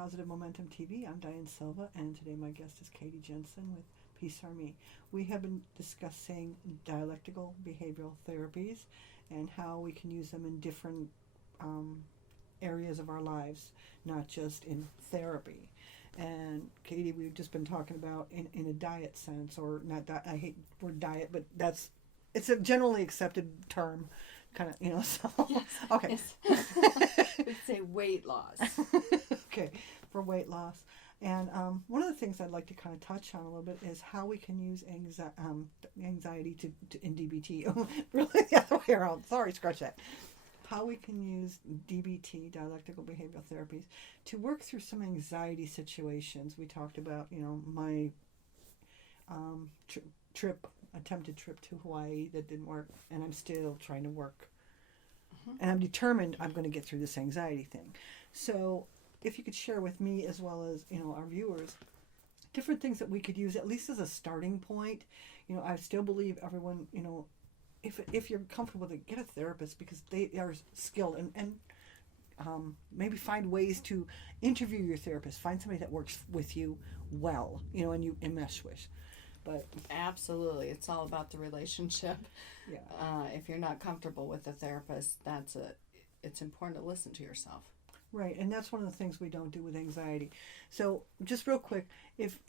Positive Momentum TV. I'm Diane Silva, and today my guest is Katie Jensen with Peace Army. We have been discussing dialectical behavioral therapies and how we can use them in different areas of our lives, not just in therapy. And Katie, we've just been talking about in a diet sense, or not. I hate the word diet, but it's a generally accepted term, kind of, So yes, okay, yes. We'd say weight loss. Okay, for weight loss. And one of the things I'd like to kind of touch on a little bit is how we can use anxiety in DBT. Really, the other way around. Sorry, scratch that. How we can use DBT, dialectical behavioral therapies, to work through some anxiety situations. We talked about, my attempted trip to Hawaii that didn't work, and I'm still trying to work. Mm-hmm. And I'm determined I'm going to get through this anxiety thing. So if you could share with me, as well as, our viewers, different things that we could use, at least as a starting point. I still believe everyone, if you're comfortable with it, get a therapist, because they are skilled, and maybe find ways to interview your therapist. Find somebody that works with you well, and you mesh with. But absolutely, it's all about the relationship. Yeah. If you're not comfortable with a therapist, it's important to listen to yourself. Right, and that's one of the things we don't do with anxiety. So just real quick, if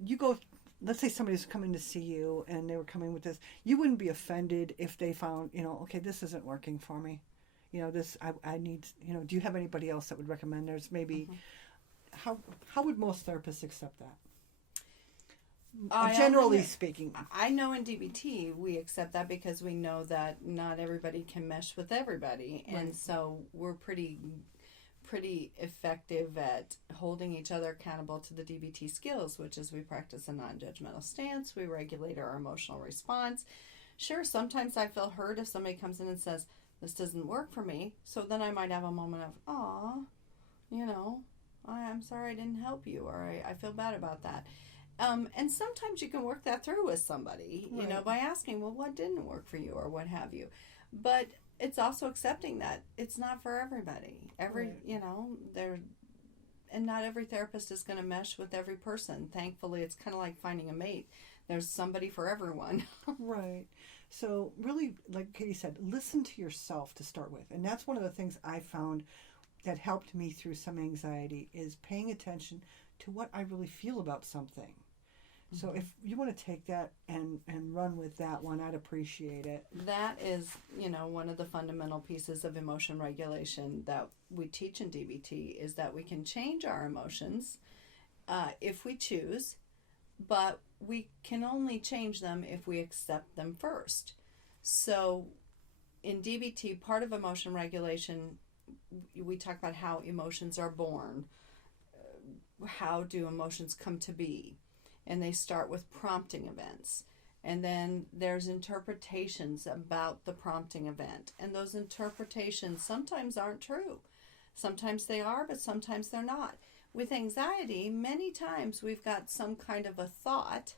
you go, let's say somebody's coming to see you and they were coming with this, you wouldn't be offended if they found, okay, this isn't working for me. I need, do you have anybody else that would recommend? There's maybe, how would most therapists accept that? Generally speaking. I know in DBT we accept that because we know that not everybody can mesh with everybody. Right. And so we're pretty effective at holding each other accountable to the DBT skills, which is we practice a non-judgmental stance, we regulate our emotional response. Sure, sometimes I feel hurt if somebody comes in and says, this doesn't work for me. So then I might have a moment of, I'm sorry I didn't help you, or I feel bad about that. And sometimes you can work that through with somebody, right, by asking, well, what didn't work for you, or what have you. But it's also accepting that it's not for everybody. Right. And not every therapist is going to mesh with every person. Thankfully, it's kind of like finding a mate. There's somebody for everyone. Right. So really, like Katie said, listen to yourself to start with. And that's one of the things I found that helped me through some anxiety, is paying attention to what I really feel about something. So if you want to take that and run with that one, I'd appreciate it. That is, one of the fundamental pieces of emotion regulation that we teach in DBT, is that we can change our emotions if we choose, but we can only change them if we accept them first. So in DBT, part of emotion regulation, we talk about how emotions are born. How do emotions come to be? And they start with prompting events. And then there's interpretations about the prompting event. And those interpretations sometimes aren't true. Sometimes they are, but sometimes they're not. With anxiety, many times we've got some kind of a thought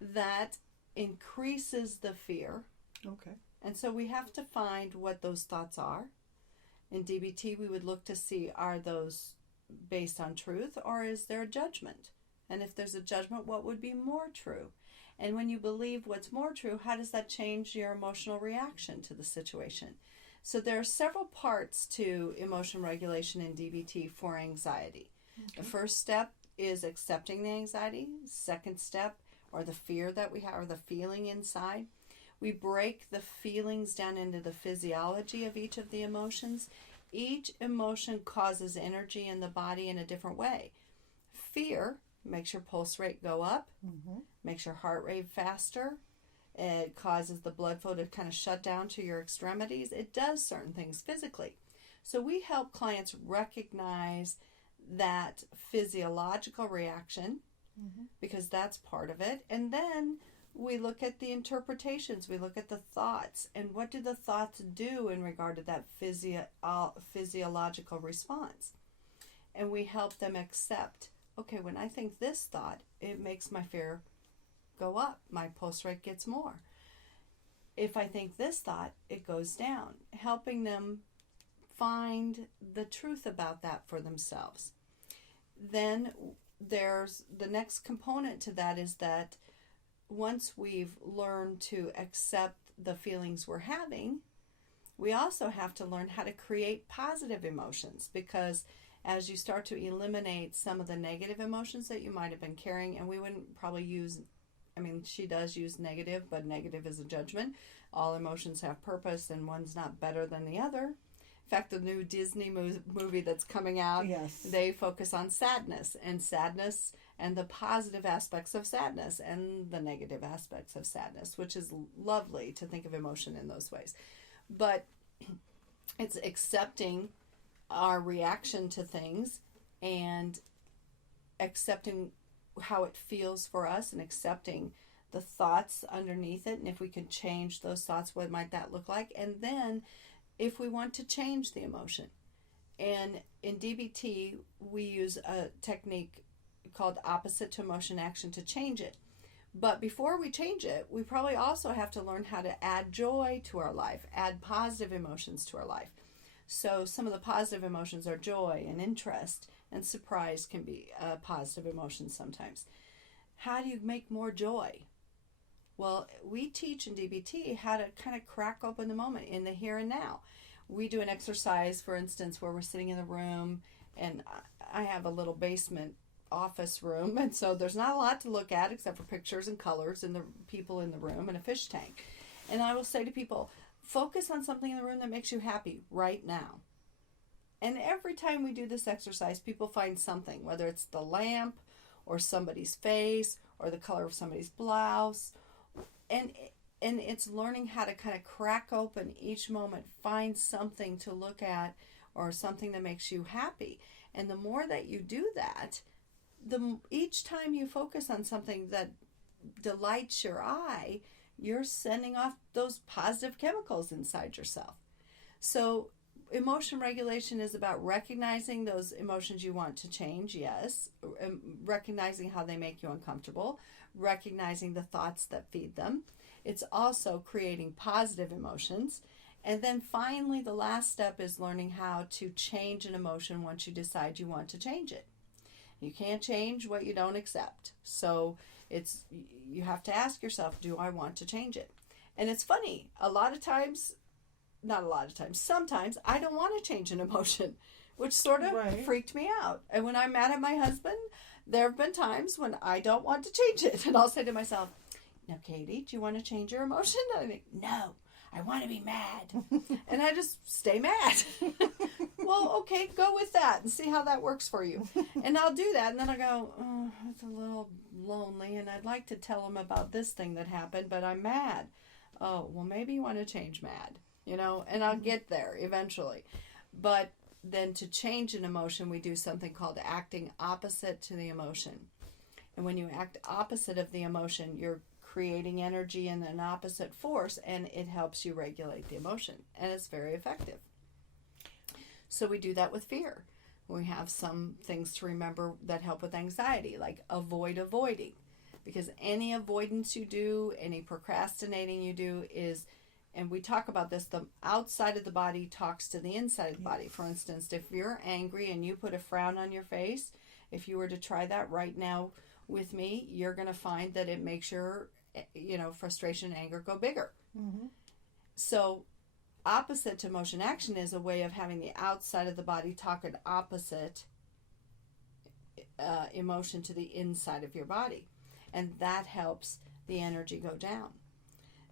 that increases the fear. Okay. And so we have to find what those thoughts are. In DBT, we would look to see, are those based on truth, or is there a judgment? And if there's a judgment, what would be more true? And when you believe what's more true, how does that change your emotional reaction to the situation? So there are several parts to emotion regulation in DBT for anxiety. Okay. The first step is accepting the anxiety. Second step, or the fear that we have, or the feeling inside. We break the feelings down into the physiology of each of the emotions. Each emotion causes energy in the body in a different way. Fear makes your pulse rate go up, makes your heart rate faster. It causes the blood flow to kind of shut down to your extremities. It does certain things physically. So we help clients recognize that physiological reaction, because that's part of it. And then we look at the interpretations. We look at the thoughts. And what do the thoughts do in regard to that physiological response? And we help them accept, okay, when I think this thought, it makes my fear go up. My pulse rate gets more. If I think this thought, it goes down. Helping them find the truth about that for themselves. then there's the next component to that is that once we've learned to accept the feelings we're having, we also have to learn how to create positive emotions, because as you start to eliminate some of the negative emotions that you might have been carrying, and we wouldn't probably use, I mean, she does use negative, but negative is a judgment. All emotions have purpose, and one's not better than the other. In fact, the new Disney movie that's coming out, Yes. they focus on sadness and the positive aspects of sadness and the negative aspects of sadness, which is lovely to think of emotion in those ways. But it's accepting our reaction to things and accepting how it feels for us and accepting the thoughts underneath it. And if we can change those thoughts, what might that look like? And then if we want to change the emotion. And in DBT, we use a technique called opposite to emotion action to change it. But before we change it, we probably also have to learn how to add joy to our life, add positive emotions to our life. So some of the positive emotions are joy and interest, and surprise can be a positive emotion sometimes. How do you make more joy? Well, we teach in DBT how to kind of crack open the moment in the here and now. We do an exercise, for instance, where we're sitting in the room, and I have a little basement office room, and so there's not a lot to look at except for pictures and colors and the people in the room and a fish tank. And I will say to people, focus on something in the room that makes you happy right now. And every time we do this exercise, people find something, whether it's the lamp or somebody's face or the color of somebody's blouse. And it's learning how to kind of crack open each moment, find something to look at or something that makes you happy. And the more that you do that, each time you focus on something that delights your eye, you're sending off those positive chemicals inside yourself. So emotion regulation is about recognizing those emotions you want to change, yes, recognizing how they make you uncomfortable, recognizing the thoughts that feed them. It's also creating positive emotions. And then finally, the last step is learning how to change an emotion once you decide you want to change it. You can't change what you don't accept. So you have to ask yourself, do I want to change it? And it's funny, sometimes I don't want to change an emotion, which sort of freaked me out. And when I'm mad at my husband, there have been times when I don't want to change it. And I'll say to myself, now, Katie, do you want to change your emotion? And I think, no, I want to be mad. And I just stay mad. Well, okay, go with that and see how that works for you. And I'll do that. And then I go, oh, it's a little lonely. And I'd like to tell him about this thing that happened, but I'm mad. Oh, well, maybe you want to change mad, and I'll get there eventually. But then to change an emotion, we do something called acting opposite to the emotion. And when you act opposite of the emotion, you're creating energy in an opposite force, and it helps you regulate the emotion. And it's very effective. So we do that with fear. We have some things to remember that help with anxiety, like avoiding. Because any avoidance you do, any procrastinating you do is, and we talk about this, the outside of the body talks to the inside of the body. For instance, if you're angry and you put a frown on your face, if you were to try that right now with me, you're going to find that it makes your, frustration and anger go bigger. Mm-hmm. So opposite to emotion action is a way of having the outside of the body talk an opposite emotion to the inside of your body. And that helps the energy go down.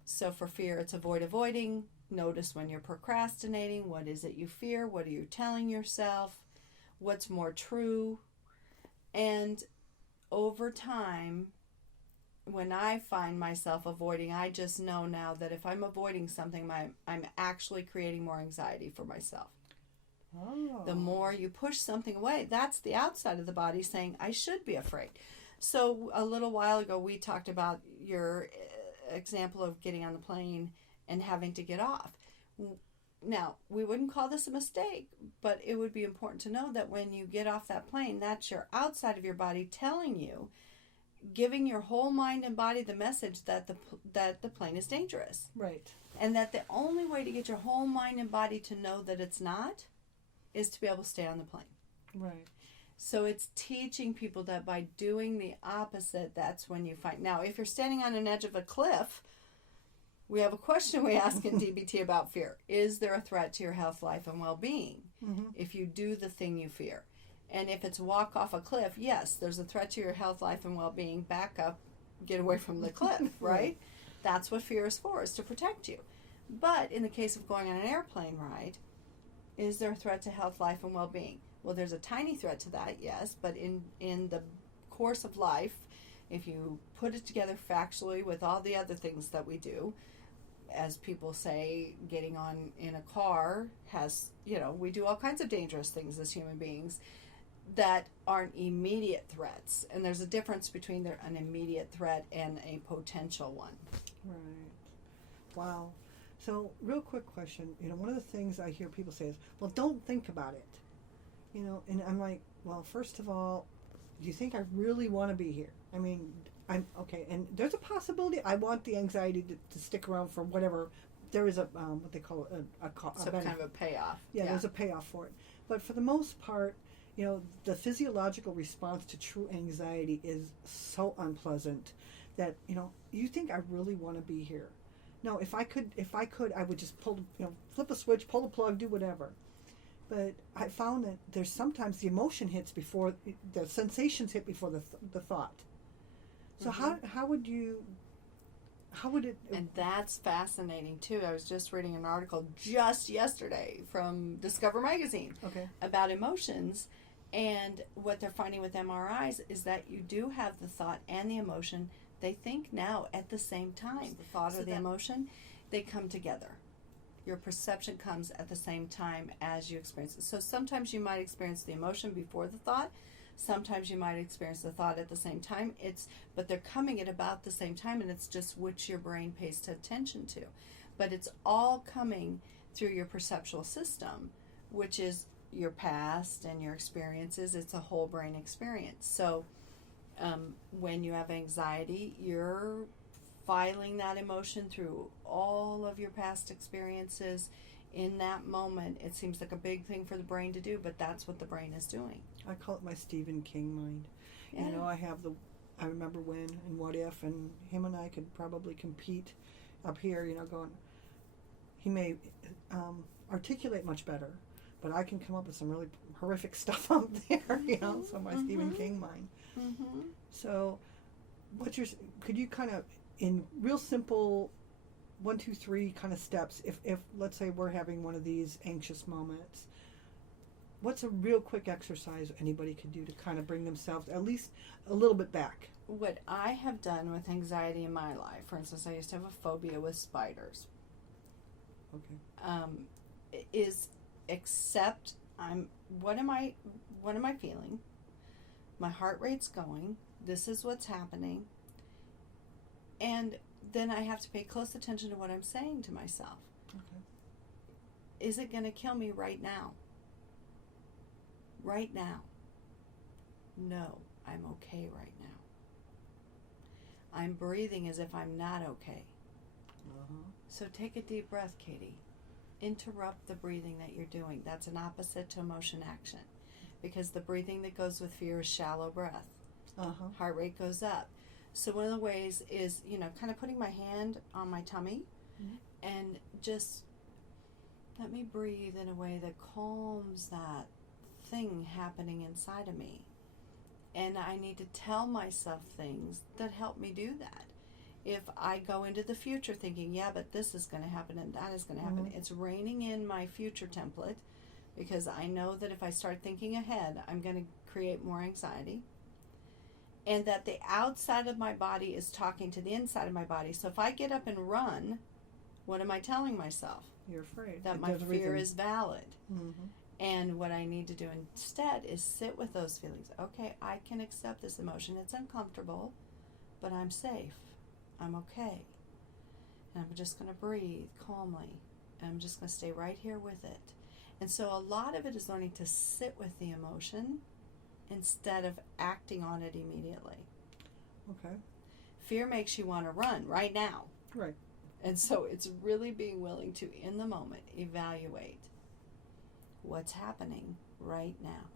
So for fear, it's avoiding. Notice when you're procrastinating. What is it you fear? What are you telling yourself? What's more true? And over time, when I find myself avoiding, I just know now that if I'm avoiding something, I'm actually creating more anxiety for myself. Oh. The more you push something away, that's the outside of the body saying, I should be afraid. So a little while ago, we talked about your example of getting on the plane and having to get off. Now, we wouldn't call this a mistake, but it would be important to know that when you get off that plane, that's your outside of your body telling you, giving your whole mind and body the message that the plane is dangerous. Right. And that the only way to get your whole mind and body to know that it's not is to be able to stay on the plane. Right. So it's teaching people that by doing the opposite, that's when you find. Now, if you're standing on an edge of a cliff, we have a question we ask in DBT about fear. Is there a threat to your health, life, and well-being if you do the thing you fear? And if it's walk off a cliff, yes, there's a threat to your health, life, and well-being. Back up, get away from the cliff, right? That's what fear is for, is to protect you. But in the case of going on an airplane ride, is there a threat to health, life, and well-being? Well, there's a tiny threat to that, yes, but in the course of life, if you put it together factually with all the other things that we do, as people say, getting on in a car has, we do all kinds of dangerous things as human beings that aren't immediate threats. And there's a difference between an immediate threat and a potential one. Right. Wow. So, real quick question. One of the things I hear people say is, well, don't think about it. And I'm like, well, first of all, do you think I really want to be here? I mean, I'm okay. And there's a possibility I want the anxiety to stick around for whatever. There is a, what they call Some kind of a payoff. Yeah, there's a payoff for it. But for the most part, the physiological response to true anxiety is so unpleasant that, you think I really want to be here. No, if I could, I would just flip a switch, pull the plug, do whatever. But I found that there's sometimes the emotion hits before, the sensations hit before the thought. So how would it... And that's fascinating, too. I was just reading an article just yesterday from Discover Magazine about emotions. And what they're finding with MRIs is that you do have the thought and the emotion. They think now at the same time. The thought or the emotion, they come together. Your perception comes at the same time as you experience it. So sometimes you might experience the emotion before the thought. Sometimes you might experience the thought at the same time. But they're coming at about the same time, and it's just which your brain pays attention to. But it's all coming through your perceptual system, which is your past and your experiences. It's a whole brain experience. So when you have anxiety, you're filing that emotion through all of your past experiences. In that moment, it seems like a big thing for the brain to do, but that's what the brain is doing. I call it my Stephen King mind. Yeah. I remember when and what if, and him and I could probably compete up here, going, he may articulate much better, but I can come up with some really horrific stuff up there, so my Stephen King mind. Mm-hmm. So, could you kind of, in real simple 1, 2, 3 kind of steps, if let's say we're having one of these anxious moments, what's a real quick exercise anybody could do to kind of bring themselves at least a little bit back? What I have done with anxiety in my life, for instance, I used to have a phobia with spiders. Okay. Is accept what am I feeling? My heart rate's going. This is what's happening. And then I have to pay close attention to what I'm saying to myself. Okay. Is it going to kill me right now? Right now. No, I'm okay right now. I'm breathing as if I'm not okay. So take a deep breath, Katie. Interrupt the breathing that you're doing. That's an opposite to emotion action. Because the breathing that goes with fear is shallow breath. Heart rate goes up. So one of the ways is, kind of putting my hand on my tummy and just let me breathe in a way that calms that thing happening inside of me. And I need to tell myself things that help me do that. If I go into the future thinking, yeah, but this is going to happen and that is going to happen, it's reining in my future template, because I know that if I start thinking ahead, I'm going to create more anxiety. And that the outside of my body is talking to the inside of my body. So if I get up and run, what am I telling myself? You're afraid. That my fear is valid. Mm-hmm. And what I need to do instead is sit with those feelings. Okay, I can accept this emotion. It's uncomfortable, but I'm safe. I'm okay. And I'm just going to breathe calmly. And I'm just going to stay right here with it. And so a lot of it is learning to sit with the emotion instead of acting on it immediately. Okay. Fear makes you want to run right now. Right. And so it's really being willing to, in the moment, evaluate what's happening right now.